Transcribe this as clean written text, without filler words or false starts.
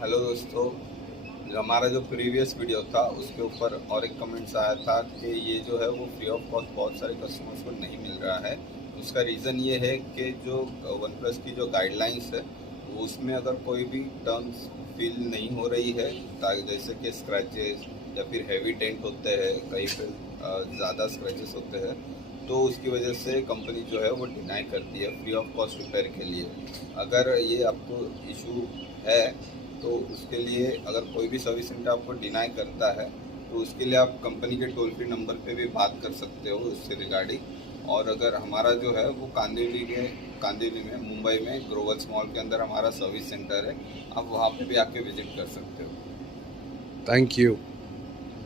Hello दोस्तों, हमारा जो प्रीवियस वीडियो था उसके ऊपर और एक कमेंट्स आया था कि ये जो है वो फ्री ऑफ कॉस्ट बहुत सारे कस्टमर्स को नहीं मिल रहा है। उसका रीज़न ये है कि जो वन प्लस की जो गाइडलाइंस है वो उसमें अगर कोई भी टर्म्स फिल नहीं हो रही है, ताकि जैसे कि स्क्रैचेस या फिर हैवी डेंट होते हैं, कहीं पे ज़्यादा स्क्रैचेस होते हैं, तो उसकी वजह से कंपनी जो है वो डिनाई करती है फ्री ऑफ कॉस्ट रिपेयर के लिए। अगर ये आपको इशू है तो उसके लिए अगर कोई भी सर्विस सेंटर आपको डिनाई करता है तो उसके लिए आप कंपनी के टोल फ्री नंबर पे भी बात कर सकते हो उससे रिगार्डिंग। और अगर हमारा जो है वो कांदिवली में मुंबई में ग्रोवर्स मॉल के अंदर हमारा सर्विस सेंटर है, आप वहाँ पे भी आके विजिट कर सकते हो। Thank you.